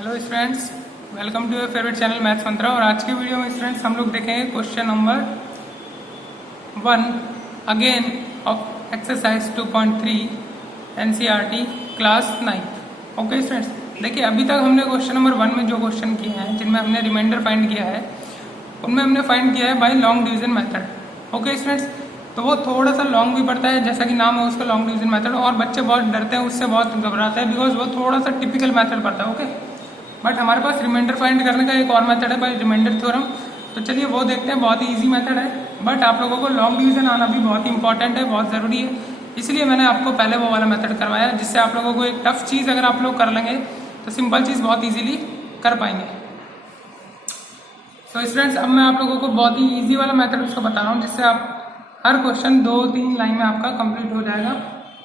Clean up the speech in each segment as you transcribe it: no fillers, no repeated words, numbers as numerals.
Hello students, welcome to your favourite channel maths mantra. और आज की वीडियो में स्टूडेंट्स हम लोग देखेंगे question number 1 again of exercise 2.3 NCERT class 9। Okay students, देखिए अभी तक हमने क्वेश्चन नंबर 1 में जो क्वेश्चन किए हैं जिनमें हमने रिमाइंडर फाइंड किया है उनमें हमने फाइंड किया है by long division method. Okay students, तो वो थोड़ा सा लॉन्ग भी पड़ता है, जैसा कि नाम है उसका लॉन्ग डिवीजन मेथड, और बच्चे बहुत डरते हैं उससे, बहुत घबराते हैं बिकॉज वो थोड़ा सा टिपिकल मेथड पड़ता है। ओके, बट हमारे पास रिमाइंडर फाइंड करने का एक और मेथड है बाय रिमाइंडर थ्योरम। तो चलिए वो देखते हैं, बहुत ही इजी मेथड है, बट आप लोगों को लॉन्ग डिवीजन आना भी बहुत ही इंपॉर्टेंट है, बहुत ज़रूरी है। इसलिए मैंने आपको पहले वो वाला मेथड करवाया, जिससे आप लोगों को एक टफ चीज़ अगर आप लोग कर लेंगे तो सिंपल चीज़ बहुत ईजिली कर पाएंगे। तो स्टूडेंट्स, अब मैं आप लोगों को बहुत ही ईजी वाला मेथड उसको बता रहा हूँ, जिससे आप हर क्वेश्चन 2-3 लाइन में आपका कंप्लीट हो जाएगा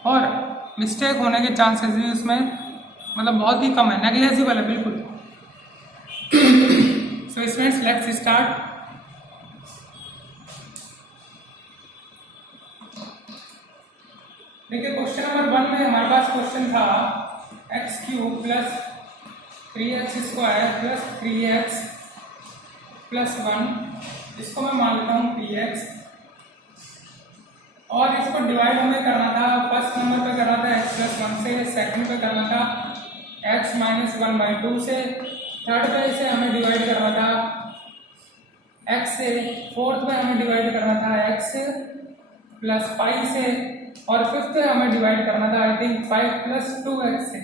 और मिस्टेक होने के चांसेस भी उसमें मतलब बहुत ही कम है, नेग्लिजिबल है बिल्कुल। So students, let's start. देखिए क्वेश्चन नंबर 1 में हमारे पास क्वेश्चन था x³ plus 3x² plus 3x plus 1, इसको मैं मान लेता हूँ px, और इसको डिवाइड हमें करना था, फर्स्ट नंबर पे करना था x+1 से, सेकंड पे करना था x-1/2 से, थर्ड पे इसे हमें डिवाइड करना था x से, फोर्थ पे हमें डिवाइड करना था x+5 से, और फिफ्थ पे हमें डिवाइड करना था आई थिंक 5+2x से।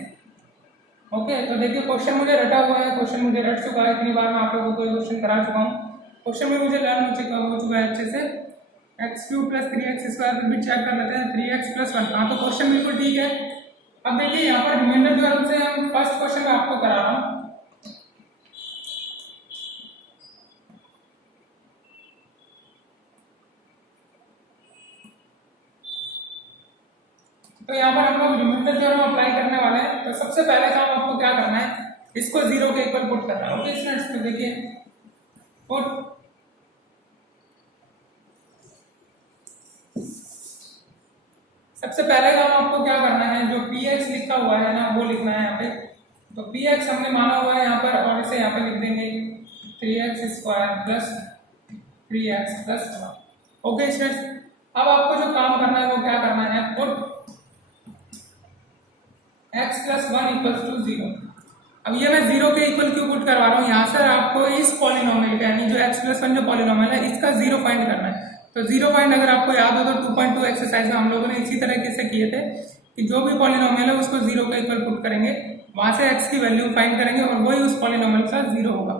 ओके, तो देखिए क्वेश्चन मुझे रटा हुआ है, क्वेश्चन मुझे रट चुका है, इतनी बार मैं आप लोगों को क्वेश्चन करा चुका हूँ, क्वेश्चन भी मुझे लर्न हो चुका है अच्छे से। x³ प्लस 3x² फिर भी चेक कर लेते हैं 3x+1। हाँ, तो क्वेश्चन बिल्कुल ठीक है। अब देखिए यहाँ पर रिमाइंडर थ्योरम से हम फर्स्ट क्वेश्चन में आपको करा रहा हूँ। तो यहाँ पर हम लोग रिमाइंडर थ्योरम अप्लाई करने वाले हैं। तो सबसे पहले काम आपको क्या करना है, इसको 0 के इक्वल पुट करना है। ओके स्टूडेंट्स, तो देखिए पुट सबसे पहले काम आपको क्या करना है, जो px लिखा हुआ है ना वो लिखना है यहाँ पे। तो px हमने माना हुआ है यहाँ पर, और इसे यहाँ पे लिख देंगे 3x² plus 3x+1। Okay students, अब आपको जो काम करना है वो क्या करना है, पुट x+1 = 0। अब ये मैं 0 के इक्वल क्यों पुट करवा रहा हूँ, यहाँ से आपको इस पॉलिनोमियल का यानी जो x+1 जो पॉलिनोमियल है इसका 0 फाइंड करना है। तो 0 फाइंड अगर आपको याद हो तो 2.2 एक्सरसाइज में हम लोगों ने इसी तरीके से किए थे कि जो भी पॉलिनोमियल है उसको 0 के इक्वल पुट करेंगे, वहां से x की वैल्यू फाइंड करेंगे और वही उस पॉलिनोमियल का 0 होगा।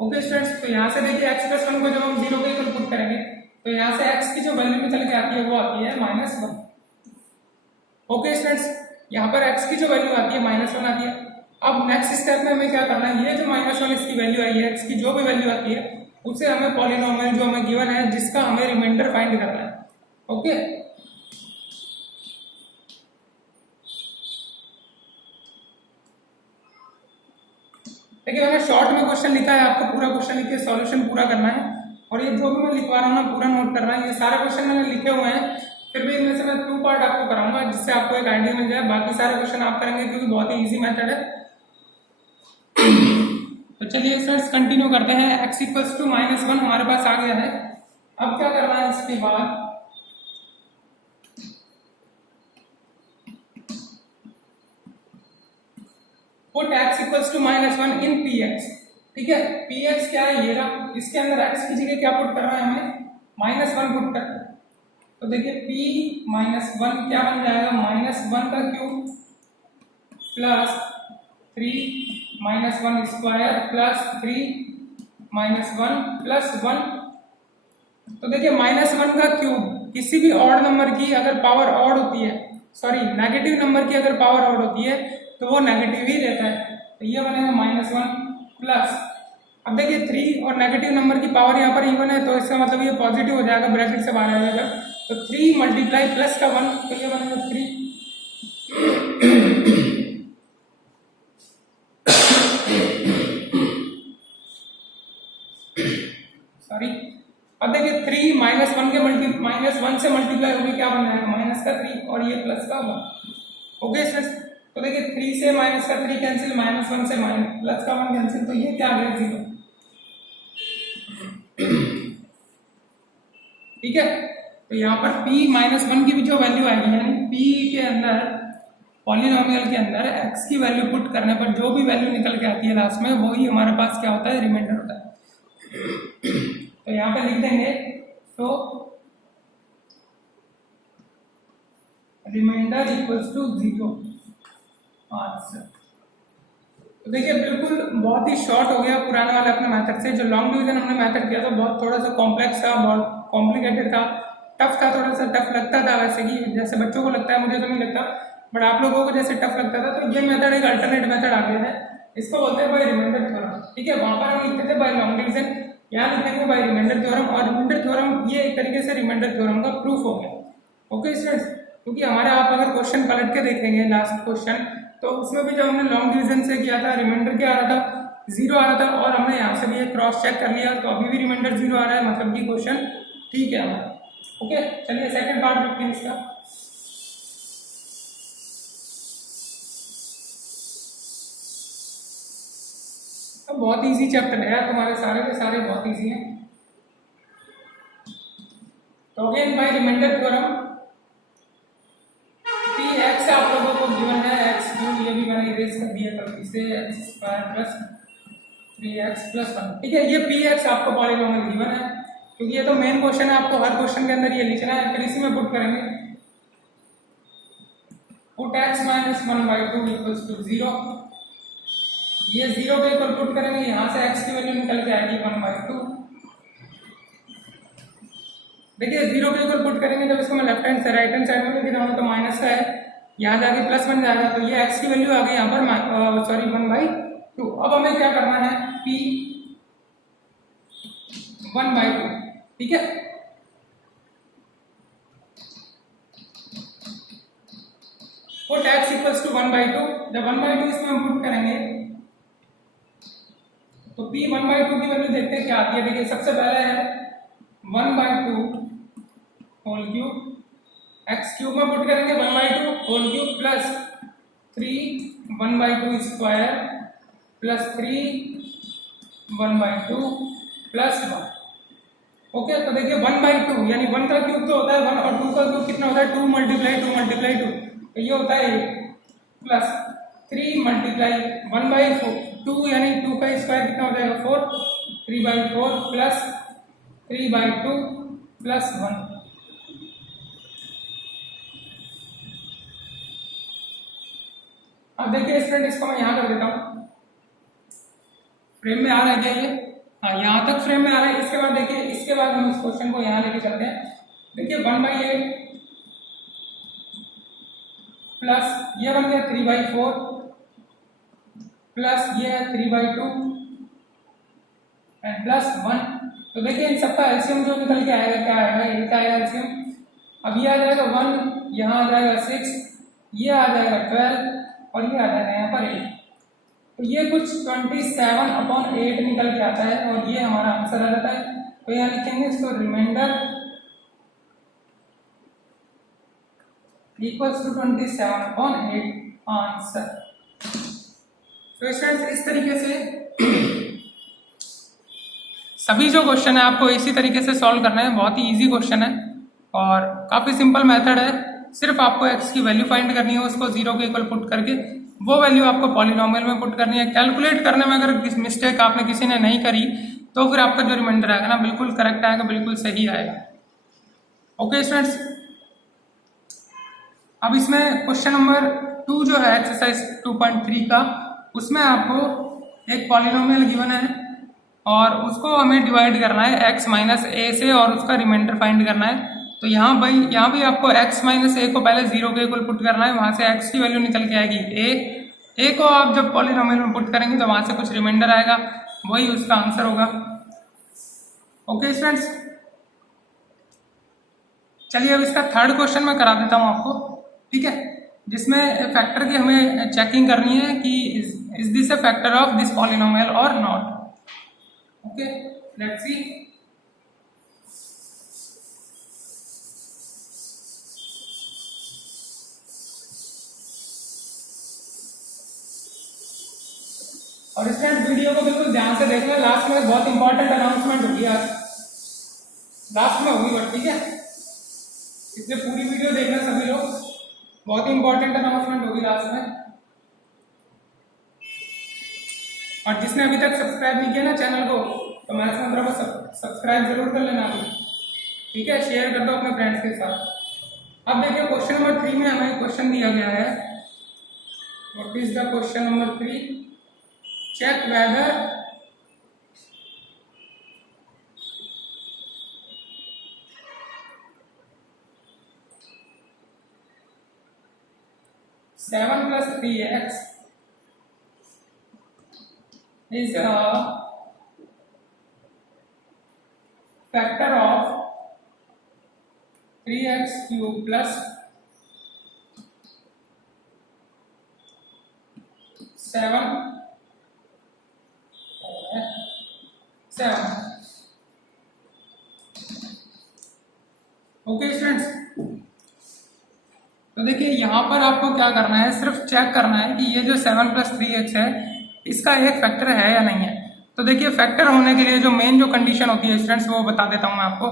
ओके स्टूडेंट्स, तो यहाँ से देखिए x+1 को जब हम 0 के इक्वल पुट करेंगे तो यहाँ से x की जो वैल्यू निकल के आती है वो आती है -1। ओके स्टूडेंट्स, यहाँ पर x की जो वैल्यू आती है -1 आती है। अब नेक्स्ट स्टेप में हमें क्या करना है, ये जो -1 इसकी वैल्यू आई है, x की जो भी वैल्यू आती है उसे हमें पॉलिनोमियल जो हमें गिवन है जिसका हमें रिमाइंडर फाइंड करना है। ओके, देखिए मैंने शॉर्ट में क्वेश्चन लिखा है, आपको पूरा क्वेश्चन लिख के सॉल्यूशन पूरा करना है, और ये जो भी मैं लिखवा रहा हूँ ना पूरा नोट करना है। ये सारे क्वेश्चन मैंने लिखे हुए हैं, फिर भी इनमें से मैं 2 पार्ट आपको कराऊंगा जिससे आपको एक आइडिया मिल जाए। बाकी सारे क्वेश्चन आप करेंगे क्योंकि बहुत ही इजी मेथड है। तो चलिए स्टूडेंट्स कंटिन्यू करते हैं। x = -1 हमारे पास आ गया है। अब क्या करना है, इसके बाद पुट x = -1 इन px। ठीक है, px क्या है, ये रहा, इसके अंदर x की जगह क्या पुट करना है हमें, -1 पुट करना है। तो देखिए p-1 क्या बन जाएगा, -1 का क्यूब प्लस 3-1² प्लस 3-1 प्लस 1। तो देखिए -1 का क्यूब किसी भी ऑड नंबर की अगर पावर ऑड होती है, सॉरी नेगेटिव नंबर की अगर पावर ऑड होती है तो वो नेगेटिव ही रहता है। तो ये बनेगा -1 प्लस, अब देखिए 3 और नेगेटिव नंबर की पावर यहाँ पर इवन है तो इसका मतलब ये पॉजिटिव हो जाएगा, ब्रैकेट से बाहर आ जाएगा। तो 3 मल्टीप्लाई प्लस का 1, तो ये बनेगा 3। सॉरी, अब देखिए 3 -1 से मल्टीप्लाई होगी क्या बन जाएगा, -3 और ये प्लस का 1। ओके स्टूडेंट्स, तो देखिए 3 से माइनस का 3 कैंसिल, -1 से माइनस प्लस का 1 कैंसिल, तो ये क्या आ गया 0। ठीक है, तो यहाँ पर p-1 की भी जो वैल्यू आएगी, यानी p के अंदर पॉलिनोमियल के अंदर x की वैल्यू पुट करने पर जो भी वैल्यू निकल के आती है लास्ट में, वही हमारे पास क्या होता है, रिमाइंडर होता है। तो यहाँ पे लिख देंगे, तो रिमाइंडर इक्वल्स टू 0। अच्छा, तो देखिए बिल्कुल बहुत ही शॉर्ट हो गया पुराने वाले अपने मेथड से। जो लॉन्ग डिवीजन हमने मेथड किया था बहुत थोड़ा सा कॉम्प्लेक्स था, बहुत कॉम्प्लिकेटेड था, टफ था, थोड़ा सा टफ लगता था, वैसे कि जैसे बच्चों को लगता है, मुझे तो नहीं लगता, बट आप लोगों को जैसे टफ लगता था। तो ये मेथड एक अल्टरनेट मेथड आ गया है, इसको बोलते हैं बाय रिमाइंडर थ्योरम। ठीक है, वहां पर हम लिखते थे बाय लॉन्ग डिवीजन, यहाँ लिखेंगे बाय रिमाइंडर थ्योरम। और रिमाइंडर थ्योरम ये एक तरीके से रिमाइंडर थ्योरम का प्रूफ हो गया। ओके स्टूडेंट्स, क्योंकि हमारे आप अगर क्वेश्चन पलट के देखेंगे लास्ट क्वेश्चन, तो उसमें भी जब हमने लॉन्ग डिवीजन से किया था, रिमाइंडर क्या आ रहा था, 0 आ रहा था। और हमने यहाँ से भी एक क्रॉस चेक कर लिया, तो अभी भी रिमाइंडर 0 आ रहा है, मतलब कि क्वेश्चन ठीक है हमारा। ओके, चलिए सेकंड पार्ट देखते हैं इसका। तो बहुत इजी चैप्टर है यार, तुम्हारे सारे के सारे बहुत इजी हैं। तो again by remainder theorem, x आप लोगों को गिवन है x क्यूब, ये भी मैंने इरेज कर दिया गलती से, x² प्लस 3x प्लस 1। ठीक है, ये px आपको पॉलीनोमियल गिवन है, क्योंकि ये तो मेन क्वेश्चन है, आपको हर क्वेश्चन के अंदर ये लिखना है। फिर इसी में पुट करेंगे, पुट x - 1/2 इक्वल्स टू 0। ये 0 के इक्वल पुट करेंगे, यहाँ से x की वैल्यू निकल के आएगी 1/2। देखिए 0 के इक्वल पुट करेंगे, जब इसको मैं लेफ्ट हैंड से राइट हैंड साइड में लेके जाऊंगा तो माइनस का है, यहाँ जाके प्लस बन जाएगा, तो ये x की वैल्यू आ गई यहाँ पर सॉरी 1/2। अब हमें क्या करना है, p 1/2। ठीक है, पुट x इक्वल्स टू 1/2। जब 1/2 इसमें हम पुट करेंगे तो p 1/2 की वैल्यू देखते हैं क्या आती है। देखिए सबसे पहले है 1/2 होल क्यूब, x क्यूब में पुट करेंगे 1/2 whole cube plus 3 1/2 square plus 3 1/2 plus 1। Okay, तो देखिए 1/2 यानी 1 का क्यूब तो होता है 1, और 2 का क्यूब कितना होता है 2 × 2 × 2, तो ये होता है 8 प्लस 3 × 1/2 यानी 2 का स्क्वायर कितना हो जाएगा 4, 3/4 प्लस 3/2 प्लस 1। अब देखिए स्टूडेंट, इसको मैं यहाँ कर देता हूँ, फ्रेम में आ रहा है क्या ये, हाँ यहाँ तक फ्रेम में आ रहा है। इसके बाद देखिए, इसके बाद हम इस क्वेश्चन को यहाँ लेके चलते हैं। देखिए 1/8 प्लस ये बन गया 3/4 प्लस ये है 3/2 एंड प्लस 1। तो देखिए इन सबका एलसीएम जो निकल के आएगा क्या आएगा, ये क्या आएगा एलसीएम, अब ये आ जाएगा 1, यहाँ आ जाएगा 6, ये आ जाएगा 12 और ये आ जाएगा यहाँ पर 8। तो ये कुछ 27/8 निकल के आता है, और ये हमारा आंसर आ जाता है। तो यहाँ लिखेंगे इसको रिमाइंडर इक्वल्स टू 27/8 आंसर। तो स्टूडेंट्स इस तरीके से सभी जो क्वेश्चन है आपको इसी तरीके से सॉल्व करना है। बहुत ही इजी क्वेश्चन है और काफी सिंपल मेथड है। सिर्फ आपको x की वैल्यू फाइंड करनी है, उसको 0 के इक्वल पुट करके वो वैल्यू आपको पॉलिनोमियल में पुट करनी है। कैलकुलेट करने में अगर मिस्टेक आपने किसी ने नहीं करी तो फिर आपका जो रिमाइंडर आएगा ना बिल्कुल करेक्ट आएगा, बिल्कुल सही आएगा। ओके स्टूडेंट्स, अब इसमें क्वेश्चन नंबर 2 जो है एक्सरसाइज 2.3 का, उसमें आपको एक पॉलिनोमियल गिवन है और उसको हमें डिवाइड करना है x - a से और उसका रिमाइंडर फाइंड करना है। तो यहाँ भी आपको x - a को पहले 0 के इक्वल पुट करना है, वहां से x की वैल्यू निकल के आएगी a को आप जब पॉलिनोमियल में पुट करेंगे तो वहां से कुछ रिमाइंडर आएगा, वही उसका आंसर होगा। ओके स्टूडेंट्स, चलिए अब इसका थर्ड क्वेश्चन मैं करा देता हूँ आपको, ठीक है, जिसमें फैक्टर की हमें चेकिंग करनी है कि is this a factor of this polynomial और नॉट। Okay, let's see. और स्टूडेंट वीडियो को बिल्कुल ध्यान से देखना, लास्ट में बहुत इंपॉर्टेंट अनाउंसमेंट होगी आज, लास्ट में होगी बट ठीक है, इसलिए पूरी वीडियो देखना सभी लोग, बहुत ही इंपॉर्टेंट अनाउंसमेंट होगी लास्ट में। और जिसने अभी तक सब्सक्राइब नहीं किया ना चैनल को, तो मैथ्स मंत्रा को सब्सक्राइब जरूर कर लेना अभी, ठीक है, शेयर कर दो अपने फ्रेंड्स के साथ। अब देखिए क्वेश्चन नंबर 3 में हमें क्वेश्चन दिया गया है। What is the question number 3? Check whether seven plus 3x is a factor of 3x cube plus 7 okay students, तो देखिए यहाँ पर आपको क्या करना है, सिर्फ चेक करना है कि ये जो 7 प्लस 3x है इसका एक फैक्टर है या नहीं है। तो देखिए फैक्टर होने के लिए जो मेन जो कंडीशन होती है स्टूडेंट्स, वो बता देता हूँ मैं आपको।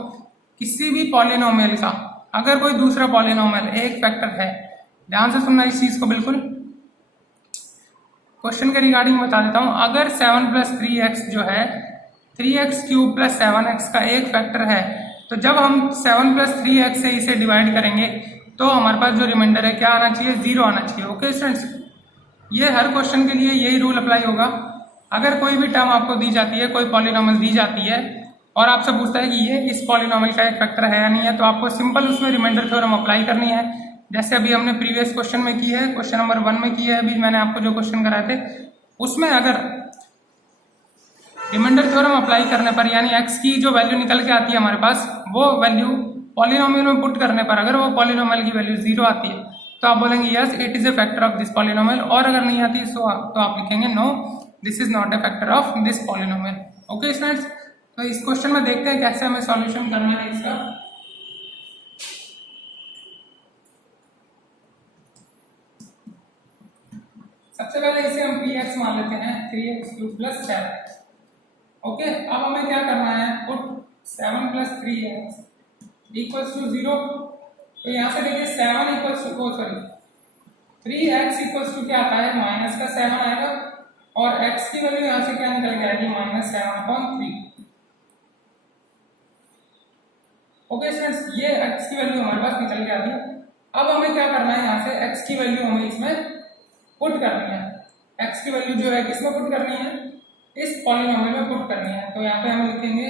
किसी भी पॉलिनोमियल का अगर कोई दूसरा पॉलिनोमियल एक फैक्टर है, ध्यान से सुनना इस चीज को, बिल्कुल क्वेश्चन के रिगार्डिंग बता देता हूँ। अगर 7 प्लस 3x जो है 3x क्यूब प्लस 7x का एक फैक्टर है, तो जब हम 7 प्लस 3x से इसे डिवाइड करेंगे तो हमारे पास जो रिमाइंडर है क्या आना चाहिए, 0 आना चाहिए। ओके स्टूडेंट्स, ये हर क्वेश्चन के लिए यही रूल अप्लाई होगा। अगर कोई भी टर्म आपको दी जाती है, कोई पॉलिनोमियल दी जाती है और आपसे पूछता है कि ये इस पॉलिनोमियल का एक फैक्टर है या नहीं है, तो आपको सिंपल उसमें रिमाइंडर थ्योरम अप्लाई करनी है, जैसे अभी हमने प्रीवियस क्वेश्चन में की है, क्वेश्चन नंबर 1 में की है। अभी मैंने आपको जो क्वेश्चन कराए थे उसमें अगर रिमाइंडर थ्योरम अप्लाई करने पर, यानी x की जो वैल्यू निकल के आती है हमारे पास, वो वैल्यू पॉलिनोमियल में पुट करने पर अगर वो पॉलिनोमियल की वैल्यू 0 आती है तो आप बोलेंगे yes it is a factor of this polynomial, और अगर नहीं आती तो आप लिखेंगे no this is not a factor of this polynomial. Okay students, तो इस क्वेश्चन में देखते हैं कैसे हमें सॉल्यूशन करना है इसका। सबसे पहले इसे हम px मान लेते हैं 3x cube plus 7x। Okay, अब हमें क्या करना है, put 7 plus 3x equals to 0। तो यहाँ से देखिए 7 equals to 3x equals to क्या आता है, माइनस का 7 आएगा, और x की वैल्यू यहाँ से क्या निकल के आएगी, -7/3। ओके स्टूडेंट्स, ये x की वैल्यू हमारे पास निकल के आती है। अब हमें क्या करना है, यहाँ से x की वैल्यू हमें इसमें पुट करनी है। x की वैल्यू जो है किसमें पुट करनी है, इस पॉलिनोमियल में पुट करनी है। तो यहाँ पे हम लिखेंगे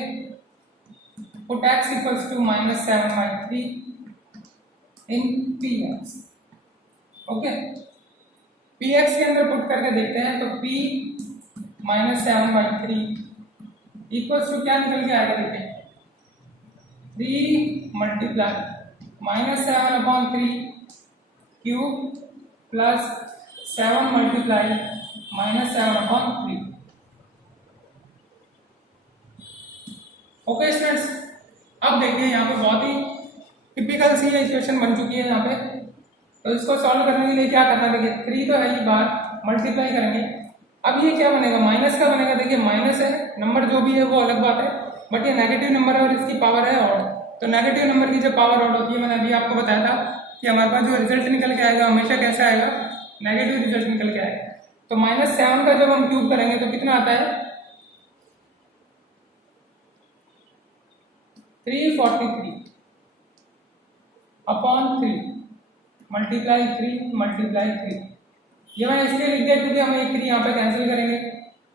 put x equals to -7/3 in px। Okay, px के अंदर पुट करके देखते हैं, तो p -7/3 इक्वल्स टू क्या निकल के आएगा, देखिए 3 multiply -7/3 cube plus 7 multiply -7/3। Okay students, अब देखिए यहाँ पे बहुत ही टिपिकल सी इक्वेशन बन चुकी है यहाँ पे। तो इसको सॉल्व करने के लिए क्या करना है, देखिए 3 तो है ही बाहर, मल्टीप्लाई करेंगे। अब ये क्या बनेगा, माइनस का बनेगा। देखिए माइनस है, नंबर जो भी है वो अलग बात है, बट ये नेगेटिव नंबर है और इसकी पावर है ऑड। तो नेगेटिव नंबर की जब पावर ऑड होती है, मैंने अभी आपको बताया था कि हमारे पास जो रिजल्ट निकल के आएगा हमेशा कैसा आएगा, नेगेटिव रिजल्ट निकल के आएगा। तो -7 का जब हम क्यूब करेंगे तो कितना आता है, 343/3 मल्टीप्लाई 3 ये मैं इसलिए लिख दिया क्योंकि हम एक 3 यहाँ पे कैंसिल करेंगे,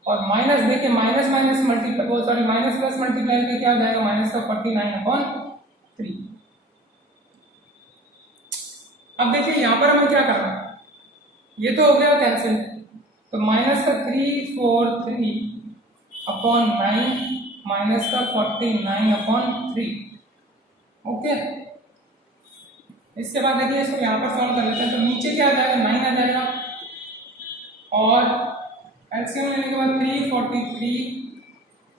और माइनस देखिए minus minus multiply, sorry minus plus multiply करके क्या हो जाएगा, -49/3। अब देखिए यहाँ पर हमें क्या करना है, ये तो हो गया कैंसिल, तो -343/9 -49/3। ओके, इसके बाद देखिए इसको यहाँ पर सॉल्व कर लेते हैं। तो नीचे क्या आ जाएगा, 9 आ जाएगा, और एलसीएम लेने के बाद 343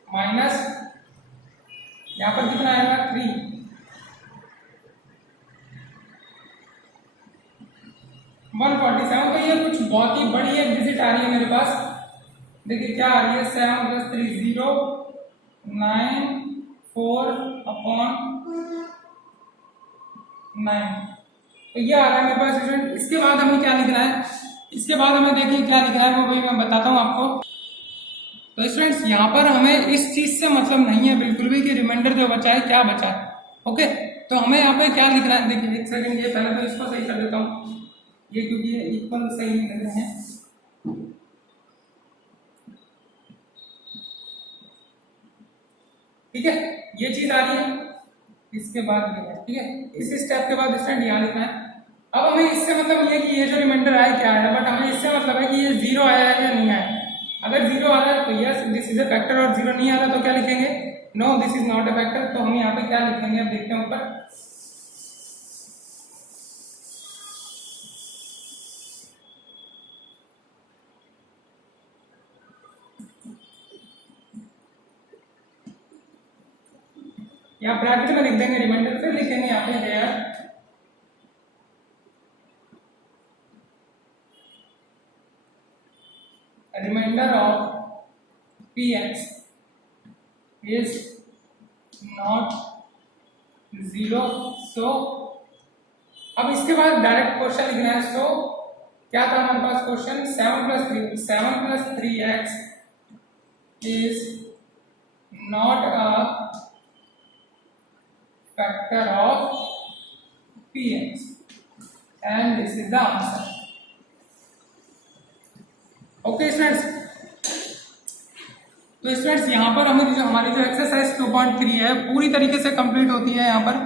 माइनस यहाँ पर कितना आएगा 3, 147। तो ये कुछ बहुत ही बड़ी एक डिजिट आ रही है मेरे पास, देखिए क्या आ रही है, 7 + 3 0, 9 4/9। तो ये आ रहा है मेरे पास स्टूडेंट। इसके बाद हमें क्या लिखना है, इसके बाद हमें देखिए क्या लिखना है वो भी मैं बताता हूँ आपको। तो स्टूडेंट्स यहाँ पर हमें इस चीज से मतलब नहीं है बिल्कुल भी कि रिमाइंडर जो बचा है क्या बचा है। ओके, तो हमें यहाँ पे क्या लिखना है, देखिए एक सेकंड, ये पहले तो इसको सही कर देता हूँ, ये क्योंकि ये इक्वल सही नहीं लग रहे हैं। ठीक है, ये चीज आ रही है, इसके बाद ये है। ठीक है, इस स्टेप के बाद स्टूडेंट यहाँ लिखना है। अब हमें इससे मतलब ये कि ये जो रिमाइंडर आया क्या आया, बट हमें इससे मतलब है कि ये 0 आया है या नहीं आया। अगर 0 आ रहा है तो yes this is a factor, और 0 नहीं आ रहा तो क्या लिखेंगे, no this is not a factor. तो हम यहाँ पे क्या लिखेंगे, अब देखते हैं ऊपर। यहाँ ब्रैकेट में लिख देंगे रिमाइंडर, फिर लिखेंगे यहाँ पे here remainder of px is not 0। So अब इसके बाद डायरेक्ट क्वेश्चन लिखना है। सो क्या था हमारे पास question, 7 + 3x is not a factor of px and this is the answer। Okay students, तो स्टूडेंट्स यहाँ पर हमें जो हमारी जो एक्सरसाइज 2.3 है पूरी तरीके से कंप्लीट होती है। यहाँ पर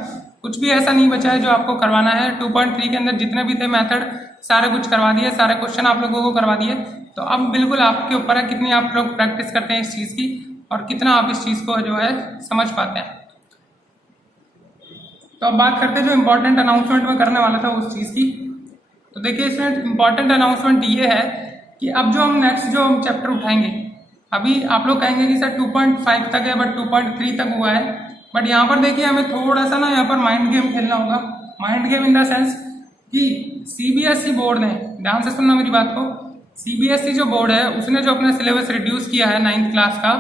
कुछ भी ऐसा नहीं बचा है जो आपको करवाना है। 2.3 के अंदर जितने भी थे मेथड सारे कुछ करवा दिए, सारे क्वेश्चन आप लोगों को करवा दिए। तो अब बिल्कुल आपके ऊपर है कितनी आप लोग प्रैक्टिस करते हैं इस चीज़ की और कितना आप इस चीज़ को जो है समझ पाते हैं। तो अब बात करते हैं जो इम्पोर्टेंट अनाउंसमेंट में करने वाला था उस चीज़ की। तो देखिए स्टूडेंट, इम्पोर्टेंट अनाउंसमेंट ये है कि अब जो हम नेक्स्ट जो हम चैप्टर उठाएंगे, अभी आप लोग कहेंगे कि सर 2.5 तक है बट 2.3 तक हुआ है, बट यहाँ पर देखिए हमें थोड़ा सा ना यहाँ पर माइंड गेम खेलना होगा। Mind game in the sense कि सीबीएसई बोर्ड ने, ध्यान से सुनना मेरी बात को, सीबीएसई जो बोर्ड है उसने जो अपना सिलेबस रिड्यूस किया है 9th क्लास का,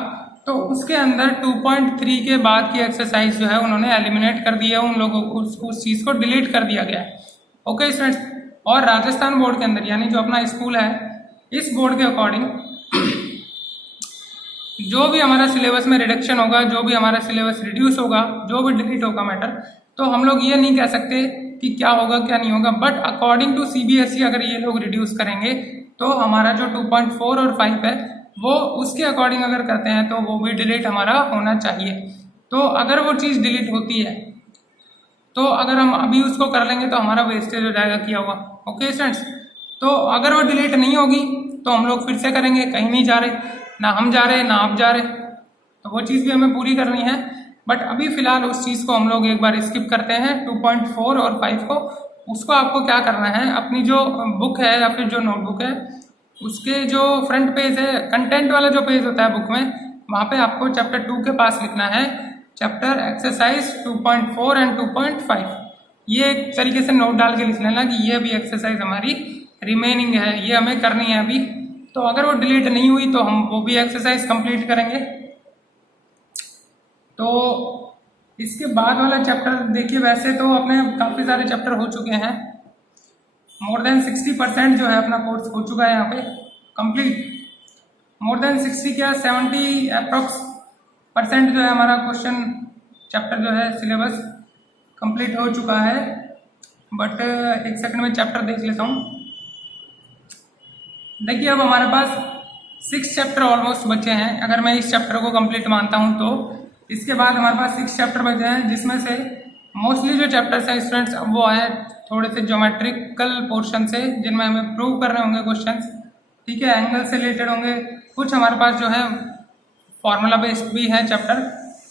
तो उसके अंदर 2.3 के बाद की एक्सरसाइज जो है उन्होंने एलिमिनेट कर दिया, उन लोगों को उस चीज़ को डिलीट कर दिया गया है। ओके स्टूडेंट्स, और राजस्थान बोर्ड के अंदर यानी जो अपना स्कूल है, इस बोर्ड के अकॉर्डिंग जो भी हमारा सिलेबस में रिडक्शन होगा, जो भी हमारा सिलेबस रिड्यूस होगा, जो भी डिलीट होगा मैटर, तो हम लोग ये नहीं कह सकते कि क्या होगा क्या नहीं होगा, बट अकॉर्डिंग टू सीबीएसई अगर ये लोग रिड्यूस करेंगे तो हमारा जो 2.4 और 5 है वो उसके अकॉर्डिंग अगर करते हैं तो वो भी डिलीट हमारा होना चाहिए। तो अगर वो चीज़ डिलीट होती है तो अगर हम अभी उसको कर लेंगे तो हमारा वेस्टेज हो जाएगा किया हुआ। ओके स्टूडेंट्स, तो अगर वो डिलीट नहीं होगी तो हम लोग फिर से करेंगे, कहीं नहीं जा रहे, ना हम जा रहे ना आप जा रहे, तो वो चीज़ भी हमें पूरी करनी है। बट अभी फिलहाल उस चीज़ को हम लोग एक बार स्किप करते हैं 2.4 और 5 को। उसको आपको क्या करना है, अपनी जो बुक है या फिर जो नोटबुक है उसके जो फ्रंट पेज है, कंटेंट वाला जो पेज होता है बुक में, वहाँ पे आपको चैप्टर 2 के पास लिखना है चैप्टर एक्सरसाइज 2.4 एंड 2.5। ये एक तरीके से नोट डाल के लिख लेना कि ये भी एक्सरसाइज हमारी रिमेनिंग है, ये हमें करनी है अभी। तो अगर वो डिलीट नहीं हुई तो हम वो भी एक्सरसाइज कंप्लीट करेंगे। तो इसके बाद वाला चैप्टर देखिए, वैसे तो अपने काफ़ी सारे चैप्टर हो चुके हैं, मोर देन 60% जो है अपना कोर्स हो चुका है यहाँ पे कंप्लीट। मोर देन 60 क्या 70 अप्रॉक्स % जो है हमारा क्वेश्चन चैप्टर जो है सिलेबस कंप्लीट हो चुका है। बट एक सेकंड में चैप्टर देख लेता हूँ। देखिए अब हमारे पास 6 चैप्टर ऑलमोस्ट बचे हैं, अगर मैं इस चैप्टर को कंप्लीट मानता हूँ तो। इसके बाद हमारे पास 6 चैप्टर बचे हैं, जिसमें से मोस्टली जो चैप्टर्स हैं स्टूडेंट्स अब वो आए थोड़े से ज्योमेट्रिकल पोर्शन से, जिनमें हमें प्रूव करने होंगे क्वेश्चंस। ठीक है, एंगल से रिलेटेड होंगे, कुछ हमारे पास जो है फार्मूला बेस्ड भी है चैप्टर।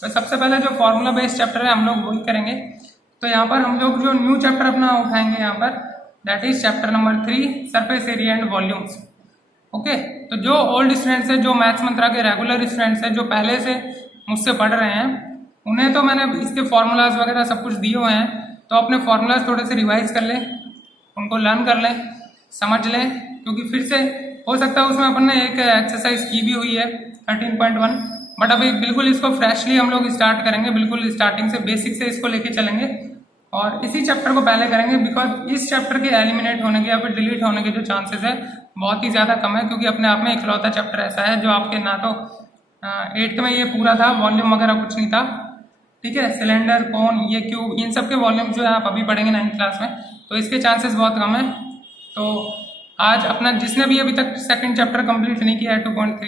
तो सबसे पहले जो फार्मूला बेस्ड चैप्टर है हम लोग वही करेंगे। तो यहाँ पर हम लोग जो न्यू चैप्टर अपना उठाएंगे यहाँ पर, that is chapter number 3 surface area and volumes. Okay, तो जो ओल्ड स्टूडेंट्स हैं, जो मैथ्स मंत्रा के रेगुलर स्टूडेंट्स हैं, जो पहले से मुझसे पढ़ रहे हैं, उन्हें तो मैंने इसके फार्मूलाज वगैरह सब कुछ दिए हुए हैं। तो अपने फार्मूलाज थोड़े से रिवाइज कर लें, उनको लर्न कर लें, समझ लें, क्योंकि फिर से हो सकता है उसमें अपन ने एक एक्सरसाइज की भी हुई है 13.1, बट अभी बिल्कुल इसको फ्रेशली हम लोग स्टार्ट करेंगे, बिल्कुल स्टार्टिंग से बेसिक से इसको लेके चलेंगे और इसी चैप्टर को पहले करेंगे, बिकॉज इस चैप्टर के एलिमिनेट होने के या फिर डिलीट होने के जो चांसेस है बहुत ही ज़्यादा कम है, क्योंकि अपने आप में इकलौता चैप्टर ऐसा है जो आपके ना तो 8th में ये पूरा था, वॉल्यूम वगैरह कुछ नहीं था, ठीक है। सिलेंडर, कोन, ये क्यूब, इन सब के वॉल्यूम जो है आप अभी पढ़ेंगे 9th क्लास में, तो इसके चांसेस बहुत कम है। तो आज अपना जिसने भी अभी तक सेकंड चैप्टर कंप्लीट नहीं किया है 2.3